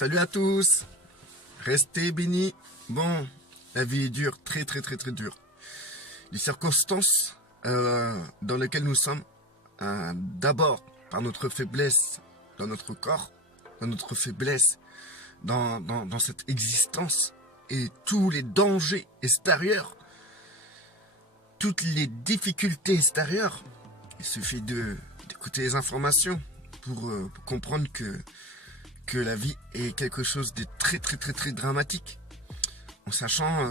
Salut à tous, restez bénis. Bon, la vie est dure, très dure. Les circonstances dans lesquelles nous sommes, d'abord par notre faiblesse dans notre corps, dans notre faiblesse dans cette existence et tous les dangers extérieurs, toutes les difficultés extérieures. Il suffit d'écouter les informations pour comprendre que la vie est quelque chose de très dramatique. En sachant,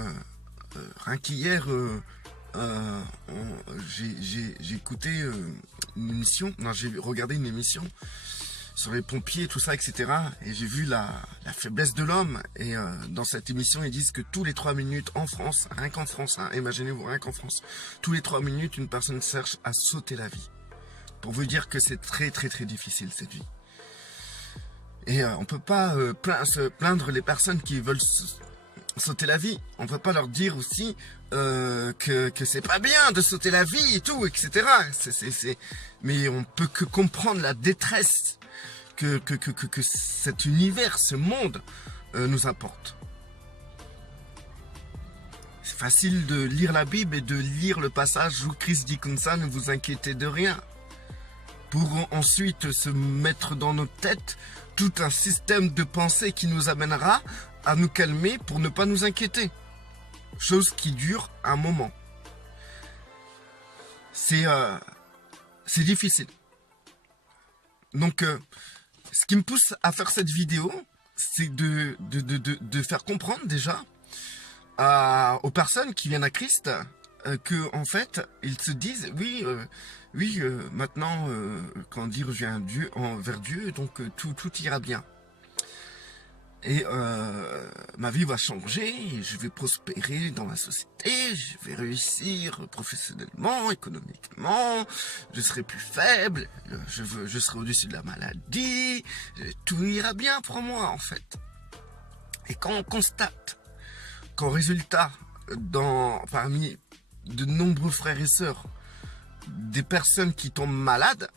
rien qu'hier, j'ai écouté une émission, j'ai regardé une émission sur les pompiers, tout ça, etc. Et j'ai vu la faiblesse de l'homme. Et dans cette émission, ils disent que tous les 3 minutes en France, rien qu'en France, imaginez-vous, rien qu'en France, tous les 3 minutes, une personne cherche à sauter la vie. Pour vous dire que c'est très difficile cette vie. Et on peut pas se plaindre les personnes qui veulent sauter la vie. On peut pas leur dire aussi que c'est pas bien de sauter la vie et tout, etc. Mais on peut que comprendre la détresse que cet univers, ce monde nous apporte. C'est facile de lire la Bible et de lire le passage où Christ dit comme ça, ne vous inquiétez de rien. Pour ensuite se mettre dans nos têtes tout un système de pensée qui nous amènera à nous calmer pour ne pas nous inquiéter. Chose qui dure un moment. C'est difficile. Donc, ce qui me pousse à faire cette vidéo, c'est de faire comprendre déjà aux personnes qui viennent à Christ que en fait, ils se disent, oui, maintenant, quand dire je viens vers Dieu, donc tout ira bien. Et ma vie va changer, je vais prospérer dans la société, je vais réussir professionnellement, économiquement, je serai plus faible, je serai au-dessus de la maladie, tout ira bien pour moi en fait. Et quand on constate qu'en résultat, parmi de nombreux frères et sœurs, des personnes qui tombent malades,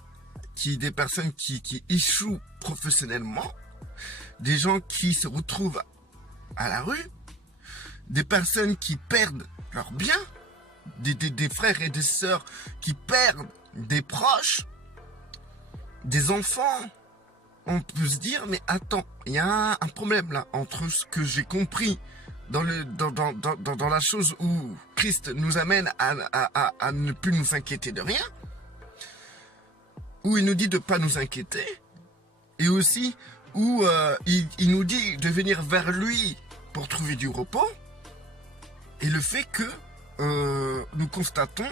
des personnes qui échouent professionnellement, des gens qui se retrouvent à la rue, des personnes qui perdent leurs biens, des frères et des sœurs qui perdent des proches, des enfants. On peut se dire, mais attends, il y a un problème là entre ce que j'ai compris dans la chose où Christ nous amène à ne plus nous inquiéter de rien, où il nous dit de ne pas nous inquiéter, et aussi où il nous dit de venir vers lui pour trouver du repos, et le fait que nous constatons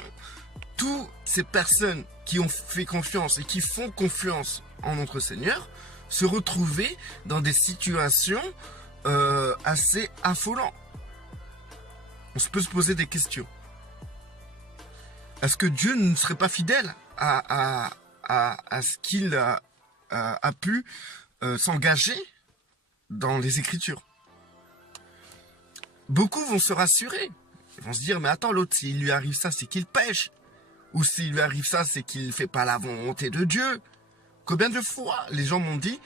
toutes ces personnes qui ont fait confiance et qui font confiance en notre Seigneur se retrouver dans des situations assez affolantes. On se peut se poser des questions. Est-ce que Dieu ne serait pas fidèle à ce qu'il a pu s'engager dans les Écritures? Beaucoup vont se rassurer. Ils vont se dire, mais attends, l'autre, s'il lui arrive ça, c'est qu'il pêche. Ou s'il lui arrive ça, c'est qu'il ne fait pas la volonté de Dieu. Combien de fois les gens m'ont dit,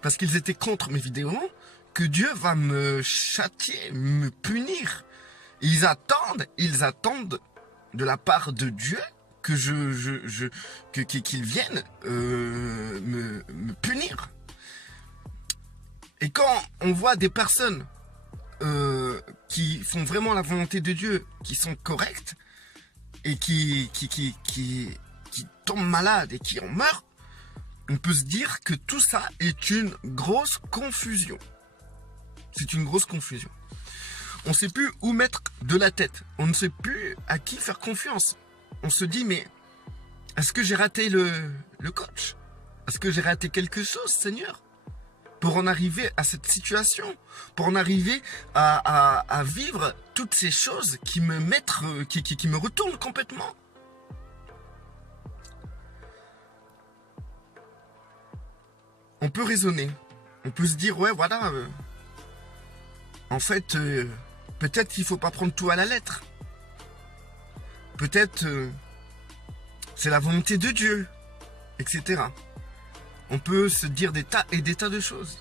parce qu'ils étaient contre mes vidéos, que Dieu va me châtier, me punir. Ils attendent de la part de Dieu que qu'il vienne me punir. Et quand on voit des personnes qui font vraiment la volonté de Dieu, qui sont correctes et qui tombent malades et qui en meurent, on peut se dire que tout ça est une grosse confusion. C'est une grosse confusion. On ne sait plus où mettre de la tête. On ne sait plus à qui faire confiance. On se dit, mais est-ce que j'ai raté le coach? Est-ce que j'ai raté quelque chose, Seigneur? Pour en arriver à cette situation, pour en arriver à vivre toutes ces choses qui me retournent complètement. On peut raisonner. On peut se dire, ouais, voilà. En fait, peut-être qu'il ne faut pas prendre tout à la lettre. Peut-être c'est la volonté de Dieu, etc. On peut se dire des tas et des tas de choses.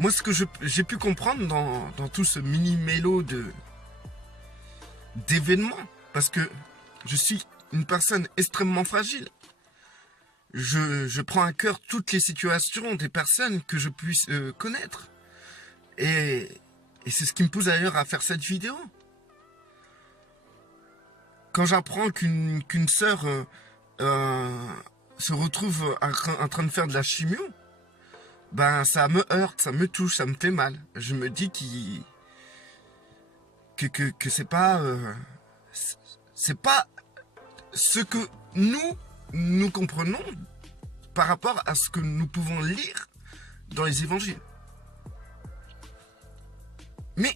Moi, ce que j'ai pu comprendre dans tout ce mini-mélo d'événements, parce que je suis une personne extrêmement fragile. Je prends à cœur toutes les situations des personnes que je puisse connaître. Et c'est ce qui me pousse d'ailleurs à faire cette vidéo. Quand j'apprends qu'une sœur se retrouve en train de faire de la chimio, ben ça me heurte, ça me touche, ça me fait mal. Je me dis que c'est pas ce que nous comprenons par rapport à ce que nous pouvons lire dans les évangiles. Mais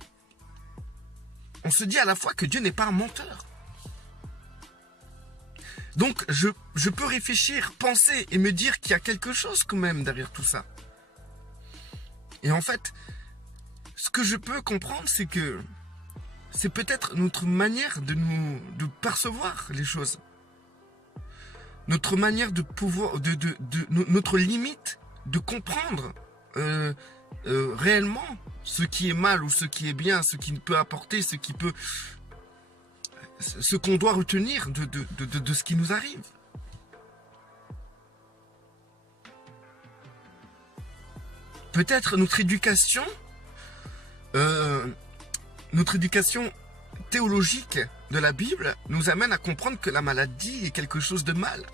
on se dit à la fois que Dieu n'est pas un menteur. Donc je peux réfléchir, penser et me dire qu'il y a quelque chose quand même derrière tout ça. Et en fait, ce que je peux comprendre, c'est que c'est peut-être notre manière de percevoir les choses. Notre manière de pouvoir, notre limite de comprendre réellement ce qui est mal ou ce qui est bien, ce qui peut apporter, ce qu'on doit retenir de ce qui nous arrive. Peut-être notre éducation théologique de la Bible nous amène à comprendre que la maladie est quelque chose de mal.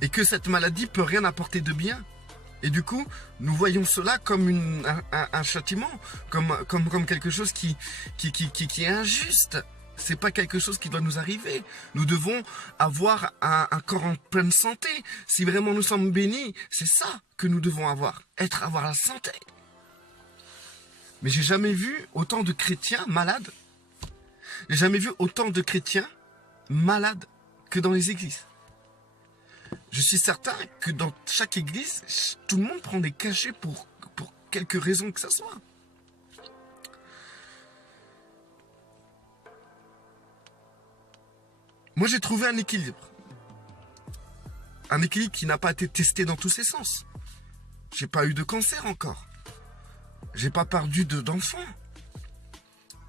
Et que cette maladie peut rien apporter de bien. Et du coup, nous voyons cela comme un châtiment, comme quelque chose qui est injuste. C'est pas quelque chose qui doit nous arriver. Nous devons avoir un corps en pleine santé. Si vraiment nous sommes bénis, c'est ça que nous devons avoir la santé. Mais j'ai jamais vu autant de chrétiens malades. J'ai jamais vu autant de chrétiens malades que dans les églises. Je suis certain que dans chaque église, tout le monde prend des cachets pour quelque raison que ce soit. Moi, j'ai trouvé un équilibre. Un équilibre qui n'a pas été testé dans tous ses sens. J'ai pas eu de cancer encore. J'ai pas perdu d'enfants.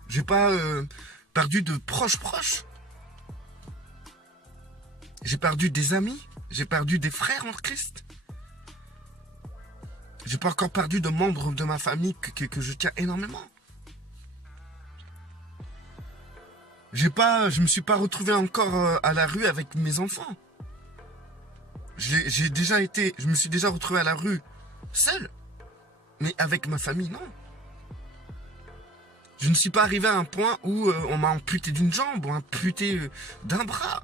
J'ai pas perdu de proches. J'ai perdu des amis. J'ai perdu des frères en Christ. J'ai pas encore perdu de membres de ma famille que je tiens énormément. Je me suis pas retrouvé encore à la rue avec mes enfants. Je me suis déjà retrouvé à la rue seul. Mais avec ma famille, non. Je ne suis pas arrivé à un point où on m'a amputé d'une jambe ou amputé d'un bras.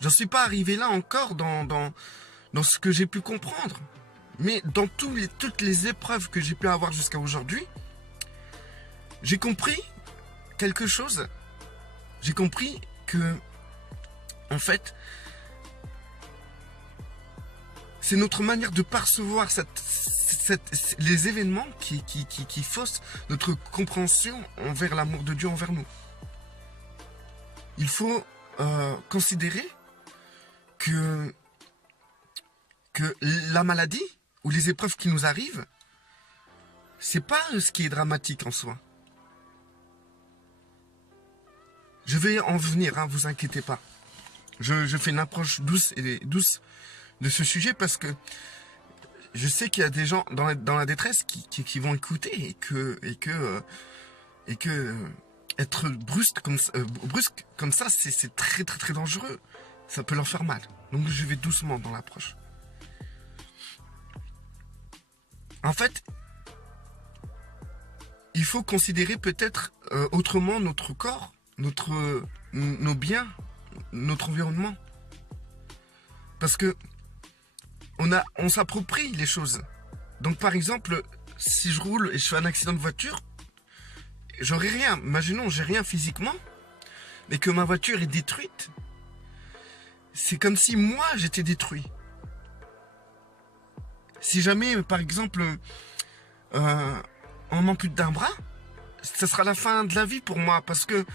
J'en suis pas arrivé là encore dans ce que j'ai pu comprendre. Mais dans toutes les épreuves que j'ai pu avoir jusqu'à aujourd'hui, j'ai compris quelque chose. J'ai compris que, en fait, c'est notre manière de percevoir les événements qui faussent notre compréhension envers l'amour de Dieu envers nous. Il faut considérer que la maladie ou les épreuves qui nous arrivent, c'est pas ce qui est dramatique en soi. Je vais en venir, hein, vous inquiétez pas. Je fais une approche douce de ce sujet parce que je sais qu'il y a des gens dans la détresse qui vont écouter et que être brusque comme ça, c'est très très très dangereux. Ça peut leur faire mal. Donc je vais doucement dans l'approche. En fait, il faut considérer peut-être autrement notre corps, nos biens, notre environnement. Parce que on s'approprie les choses. Donc par exemple, si je roule et je fais un accident de voiture, j'aurai rien. Imaginons, j'ai rien physiquement, mais que ma voiture est détruite. C'est comme si moi j'étais détruit. Si jamais, par exemple, on m'ampute d'un bras, ça sera la fin de la vie pour moi, parce que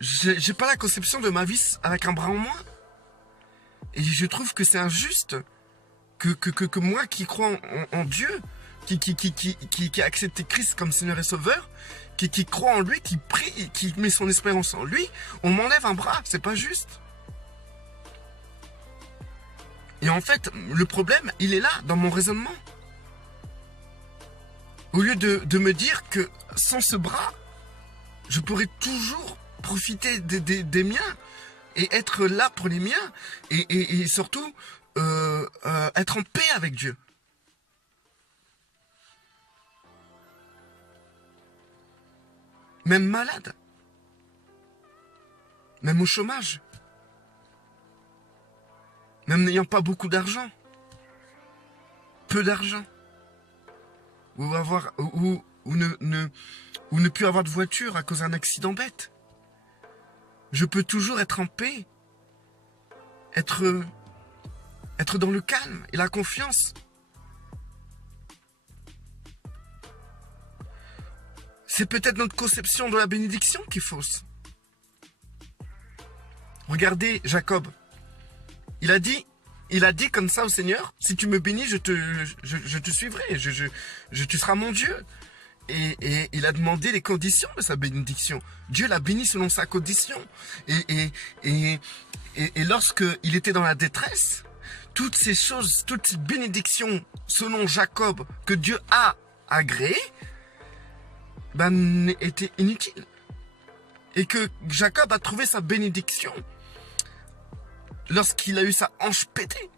j'ai pas la conception de ma vie avec un bras en moins. Et je trouve que c'est injuste que moi qui crois en Dieu, qui a accepté Christ comme Seigneur et Sauveur, qui croit en lui, qui prie, qui met son espérance en lui, on m'enlève un bras, c'est pas juste. Et en fait, le problème, il est là, dans mon raisonnement. Au lieu de me dire que sans ce bras, je pourrais toujours profiter des miens et être là pour les miens et surtout être en paix avec Dieu. Même malade, même au chômage, même n'ayant pas beaucoup d'argent, peu d'argent, ou ne plus avoir de voiture à cause d'un accident bête. Je peux toujours être en paix, être dans le calme et la confiance. C'est peut-être notre conception de la bénédiction qui est fausse. Regardez Jacob. Il a dit comme ça au Seigneur, si tu me bénis, je te suivrai, tu seras mon Dieu. Et il a demandé les conditions de sa bénédiction. Dieu l'a béni selon sa condition. Et lorsqu'il était dans la détresse, toutes ces choses, toutes ces bénédictions selon Jacob que Dieu a agréées, étaient inutiles. Et que Jacob a trouvé sa bénédiction lorsqu'il a eu sa hanche pétée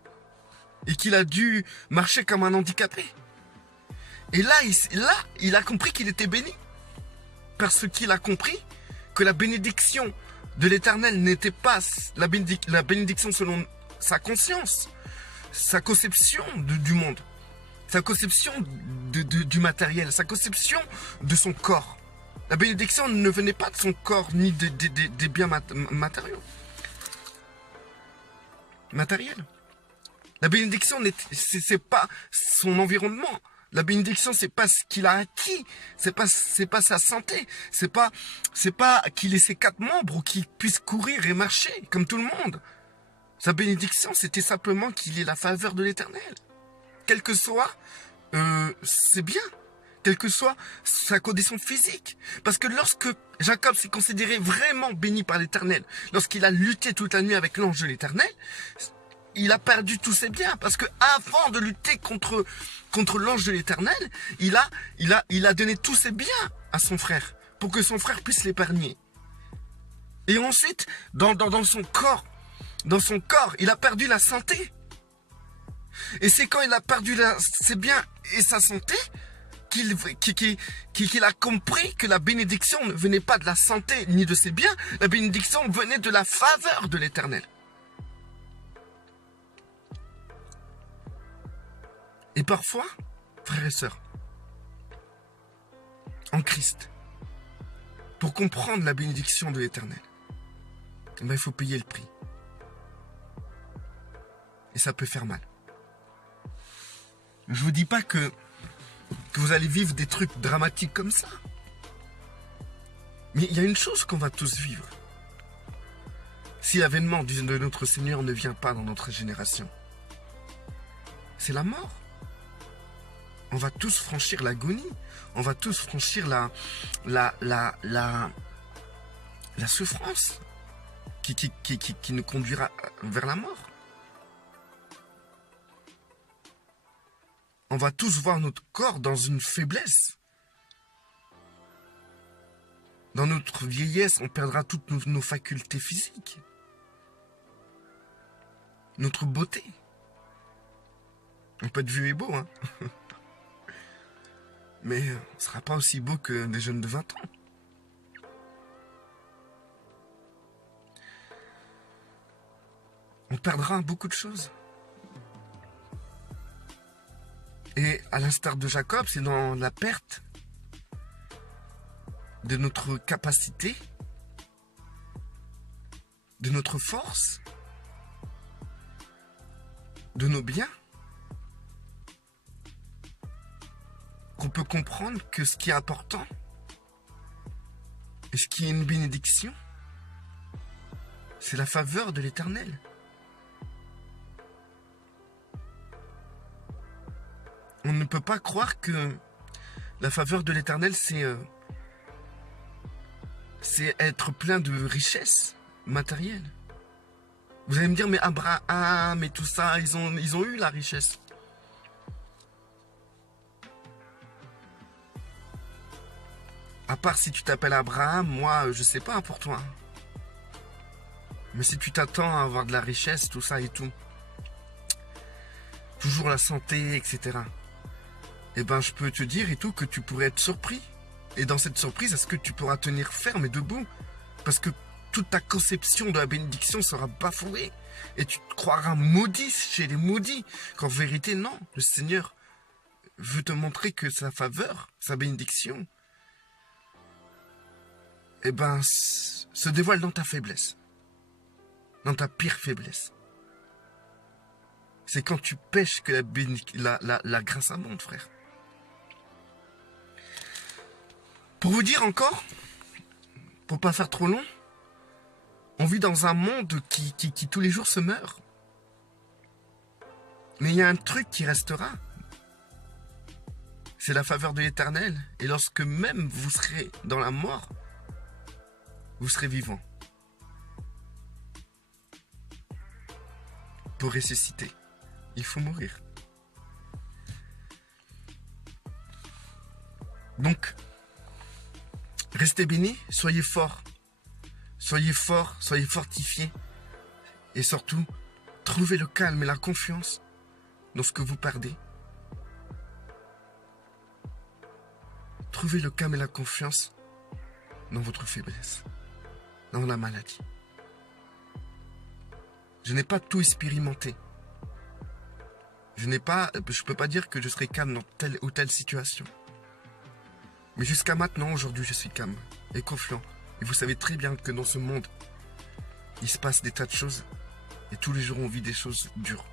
et qu'il a dû marcher comme un handicapé. Et là, il a compris qu'il était béni. Parce qu'il a compris que la bénédiction de l'Éternel n'était pas la bénédiction selon sa conscience, sa conception du monde, sa conception du matériel, sa conception de son corps. La bénédiction ne venait pas de son corps ni des biens matériels. La bénédiction, c'est pas son environnement. La bénédiction, c'est pas ce qu'il a acquis, c'est pas sa santé, c'est pas qu'il ait ses 4 membres ou qu'il puisse courir et marcher comme tout le monde. Sa bénédiction, c'était simplement qu'il ait la faveur de l'Éternel. Quel que soit ses biens, quelle que soit sa condition physique. Parce que lorsque Jacob s'est considéré vraiment béni par l'Éternel, lorsqu'il a lutté toute la nuit avec l'ange de l'Éternel, il a perdu tous ses biens. Parce que avant de lutter contre l'ange de l'Éternel, il a donné tous ses biens à son frère pour que son frère puisse l'épargner. Et ensuite, dans son corps, il a perdu la santé. Et c'est quand il a perdu ses biens et sa santé qu'il a compris que la bénédiction ne venait pas de la santé ni de ses biens, la bénédiction venait de la faveur de l'Éternel. Et parfois, frères et sœurs, en Christ, pour comprendre la bénédiction de l'Éternel, il faut payer le prix. Et ça peut faire mal. Je vous dis pas que vous allez vivre des trucs dramatiques comme ça. Mais il y a une chose qu'on va tous vivre. Si l'avènement de notre Seigneur ne vient pas dans notre génération, c'est la mort. On va tous franchir l'agonie. On va tous franchir la souffrance qui nous conduira vers la mort. On va tous voir notre corps dans une faiblesse. Dans notre vieillesse, on perdra toutes nos facultés physiques. Notre beauté. On peut être vieux et beau, hein. Mais on ne sera pas aussi beau que des jeunes de 20 ans. On perdra beaucoup de choses. Et à l'instar de Jacob, c'est dans la perte de notre capacité, de notre force, de nos biens, qu'on peut comprendre que ce qui est important et ce qui est une bénédiction, c'est la faveur de l'Éternel. On ne peut pas croire que la faveur de l'Éternel, c'est être plein de richesses matérielles. Vous allez me dire, mais Abraham et tout ça, ils ont eu la richesse. À part si tu t'appelles Abraham, moi, je sais pas pour toi. Mais si tu t'attends à avoir de la richesse, tout ça et tout, toujours la santé, etc. Eh ben, je peux te dire et tout que tu pourrais être surpris. Et dans cette surprise, est-ce que tu pourras tenir ferme et debout? Parce que toute ta conception de la bénédiction sera bafouée. Et tu te croiras maudit chez les maudits. Qu'en vérité, non. Le Seigneur veut te montrer que sa faveur, sa bénédiction, eh ben, se dévoile dans ta faiblesse. Dans ta pire faiblesse. C'est quand tu pêches que la grâce abonde, frère. Pour vous dire encore, pour pas faire trop long, on vit dans un monde qui tous les jours se meurt. Mais il y a un truc qui restera. C'est la faveur de l'Éternel. Et lorsque même vous serez dans la mort, vous serez vivant. Pour ressusciter, il faut mourir. Donc, restez bénis, soyez forts. Soyez forts, soyez fortifiés. Et surtout, trouvez le calme et la confiance dans ce que vous perdez. Trouvez le calme et la confiance dans votre faiblesse, dans la maladie. Je n'ai pas tout expérimenté. Je peux pas dire que je serai calme dans telle ou telle situation. Mais jusqu'à maintenant, aujourd'hui, je suis calme et confiant. Et vous savez très bien que dans ce monde, il se passe des tas de choses. Et tous les jours, on vit des choses dures.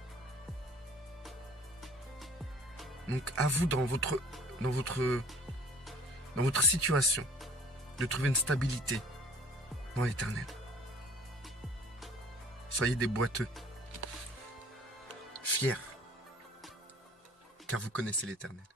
Donc, à vous, dans votre situation, de trouver une stabilité dans l'Éternel. Soyez des boiteux, fiers, car vous connaissez l'Éternel.